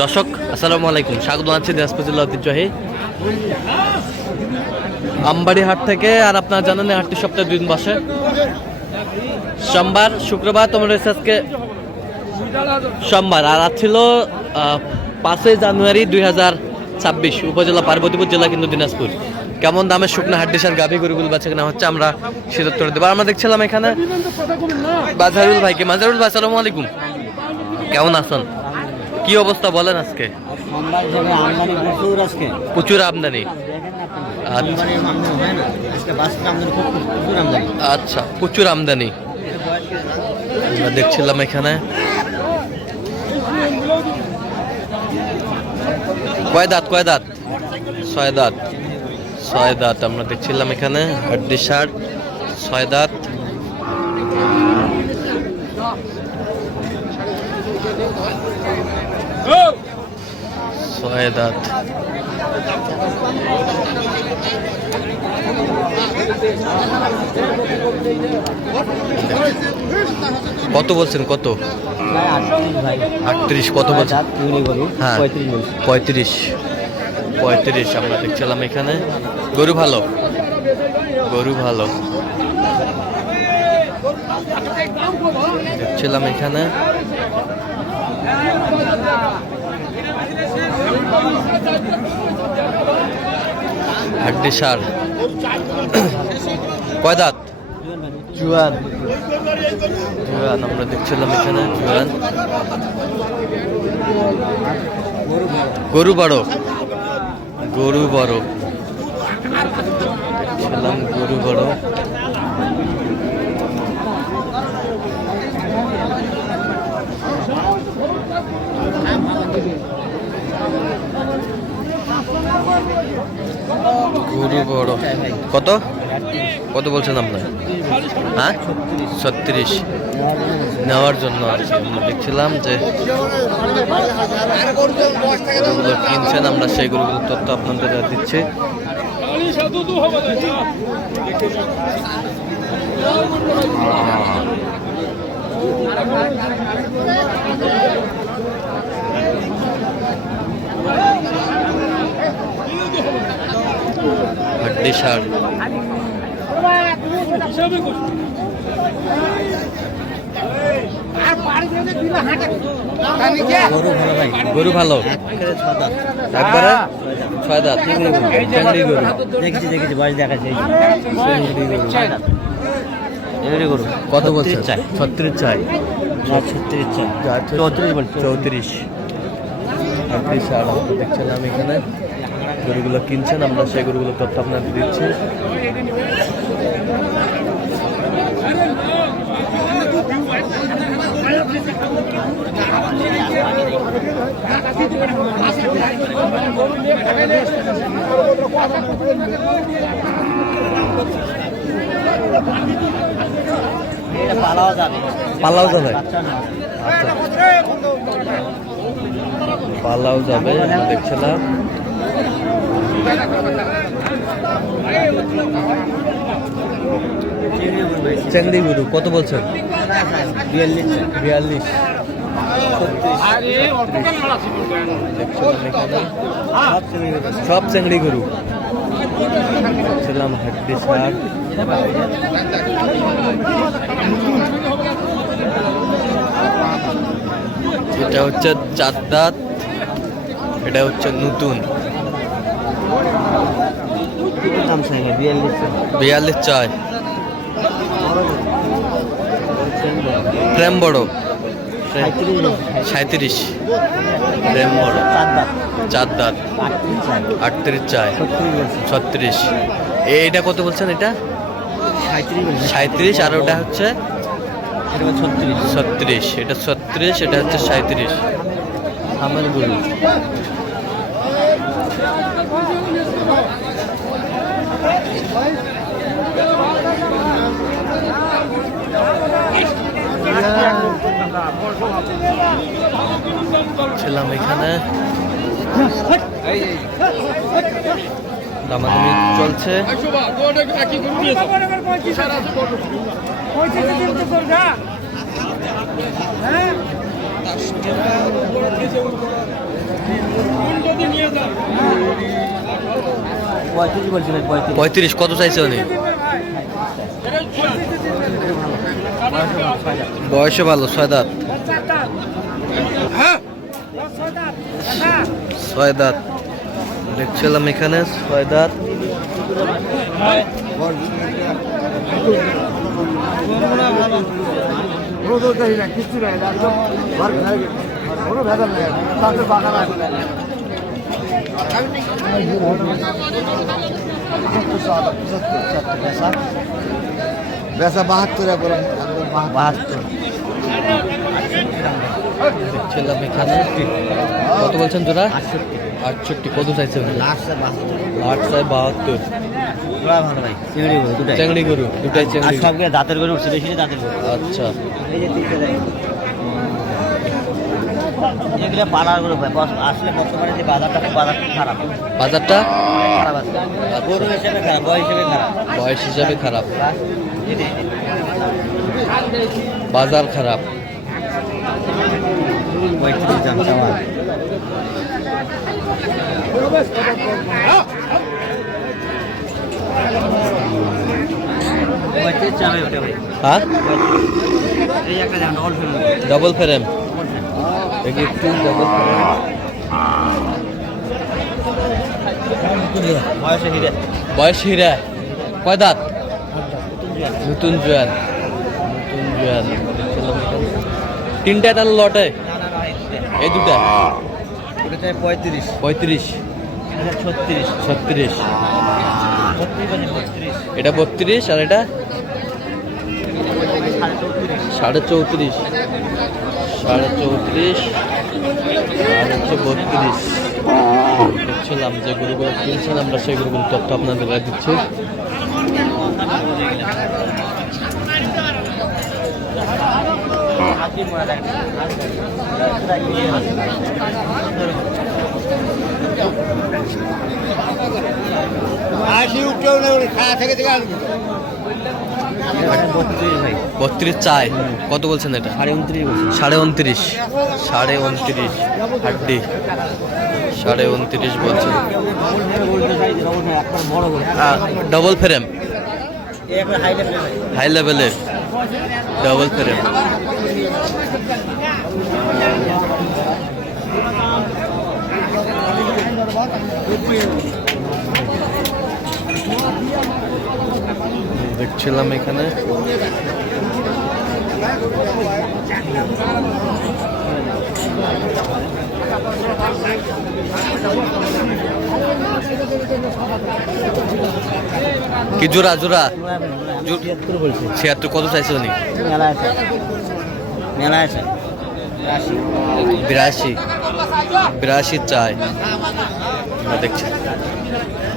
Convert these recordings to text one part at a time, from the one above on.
দর্শক আসসালামু আলাইকুম, স্বাগত আছি দিনাজপুর জেলা ঐতিহ্যবাহী আমবাড়ি হাট থেকে। আর আপনারা জানেন এই হাটটি সপ্তাহে 2 দিন বসে, সোমবার শুক্রবার। তোমরা রয়েছে আজকে সোমবার, আর আজ ছিল 5 জানুয়ারি 2026, উপজেলা পার্বতীপুর, জেলা কিন্তু দিনাজপুর। কেমন দামে শুকনো হাড্ডিসার গাভী গরুগুলো বাচ্চা কেনা হচ্ছে আমরা সেটা উত্তর দেবো। আমরা দেখছিলাম এখানে বাজারুল ভাইকে। বাজারুল ভাই আসসালামু আলাইকুম, কেমন আছেন? কি অবস্থা বলেন আজকে? প্রচুর আমদানি। আচ্ছা, প্রচুর আমদানি আমরা দেখছিলাম এখানে। কয় দাঁত? 6 দাঁত। 6 দাঁত আমরা দেখছিলাম এখানে। হাড্ডি সার 6 দাঁত। কত বলছেন? কত? 38। কত বলছেন? হ্যাঁ, 35। আমরা দেখছিলাম এখানে। গরু ভালো দেখছিলাম এখানে। হাড্ডি সার। কয় দাঁত? জুয়ান। আমরা দেখছিলাম এখানে জুয়ান। গরু বড় দেখছিলাম, গরু বড়। কত বলছেন আপনার? হ্যাঁ, 36 নেওয়ার জন্য আর কি। আমরা দেখছিলাম যে গরুগুলো কিনছেন, আমরা সেই গরুগুলোর তথ্য আপনাদের দিচ্ছি। হাড্ডি সার। গরু ভালো একবারে 6 দাঁত। কত বলছে? 36 চাই। 34। দেখছিলাম এখানে গরুগুলো কিনছেন, আমরা সেই গরুগুলো তথ্য আপনাদের দিচ্ছি। পালাও যাবে। পালাও যাবে দেখছিলাম। চেংড়ি গরু কত বলছেন? 42। সব চেংড়ি গরু দেখছিলাম। হাড্ডি সার। এটা হচ্ছে 4 দাঁত, এটা হচ্ছে নতুন। 42 চাই। ফ্রেম বড় 37। ফ্রেম বড় 4 দাঁত। 38 চাই। 36। এইটা কত বলছেন? এটা 37। আর ওটা হচ্ছে 36। এটা 36, এটা হচ্ছে 37। আমার গরু ছিলাম এখানে। দামাদামি চলছে। পঁয়ত্রিশ কত চাইছে উনি? বয়সে ভালো, 6 দাঁত। 6 দাঁত দেখছিলাম এখানে, 6 দাঁত। বেচা 72 72 দেখছিলাম এখানে, কত বলছেন জোড়া? 68 কত চাইছে উনি? লাট চাই 72। ভালো ভাই, চিংড়ি গরু দুটাই, চেংড়ি গরু দুটাই, চেংড়ি সব দাঁতের গরু উঠছে, বেশি দাঁতের গরু। আচ্ছা, এই যে তিনটে দেখেন, এগুলো পালার গরু ভাই। আসলে বর্তমানে যে বাজারটা খুব খারাপ, বাজারটা খারাপ আছে। গরু হিসেবে খারাপ, বয়স হিসেবে খারাপ। বয়স হিসাবে খারাপ, বাজার খারাপ। 35 দাম চাওয়া। হ্যাঁ, এই একটা দাম ডবল ফ্রেম, একটু ডবল ফ্রেম। বয়সে হিরে, বয়স হীরা, কয় দাঁত? নতুন জোয়ান, নতুন জোয়ান। তিনটা তাহলে লটে, এই দুটা 35 35, 36 36, এটা 32 আর এটা 34.5, 34.5 আর হচ্ছে 32। দেখছিলাম যে গরুগুলো কিনছেন, আমরা সেই গরুগুলোর তথ্য আপনাদের দিচ্ছি। ভাই 32 চাই, কত বলছেন এটা? 29.5, 29.5 হাড্ডি, 29.5 বলছেন। ডবল ফ্রেম, হাই লেভেলের ডবল ফ্রেম। দেখছিলাম এখানে, কি জোড়া? জোড়া 76 কত চাইছে উনি? 82 চাই, আমরা দেখছি।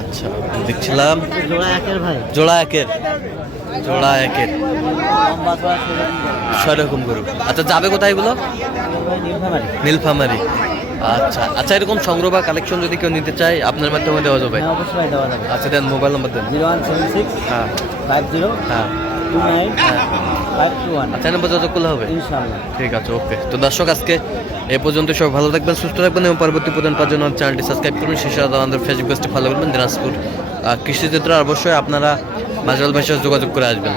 আচ্ছা, দেখছিলাম জোড়া একের, জোড়া একের সেরকম গরু। আচ্ছা, যাবে কোথায় এগুলো? নীলফামারি। আচ্ছা আচ্ছা, এরকম সংগ্রহ বা কালেকশন যদি কেউ নিতে চায় আপনার মাধ্যমে দেওয়া যাবে? অবশ্যই দেওয়া যাবে। আচ্ছা, দেন মোবাইল নাম্বার দেন। 0176 হ্যাঁ 50 হ্যাঁ 29 হ্যাঁ। 521। আচ্ছা, নাম্বার যোগাযোগ করলে হবে? ইনশাআল্লাহ। ঠিক আছে, ওকে। তো দর্শক, আজকে এ পর্যন্ত। সব ভালো থাকবেন, সুস্থ থাকবেন এবং পরবর্তী প্রদান পাওয়ার জন্য চ্যানেলটি সাবস্ক্রাইব করবেন। সেই সাথে আমাদের ফেসবুক পেজটি ফলো করবেন। দিনাজপুর কৃষিচিত্র। অবশ্যই আপনারা মাজরাল ভাইয়ের সাথে যোগাযোগ করে আসবেন।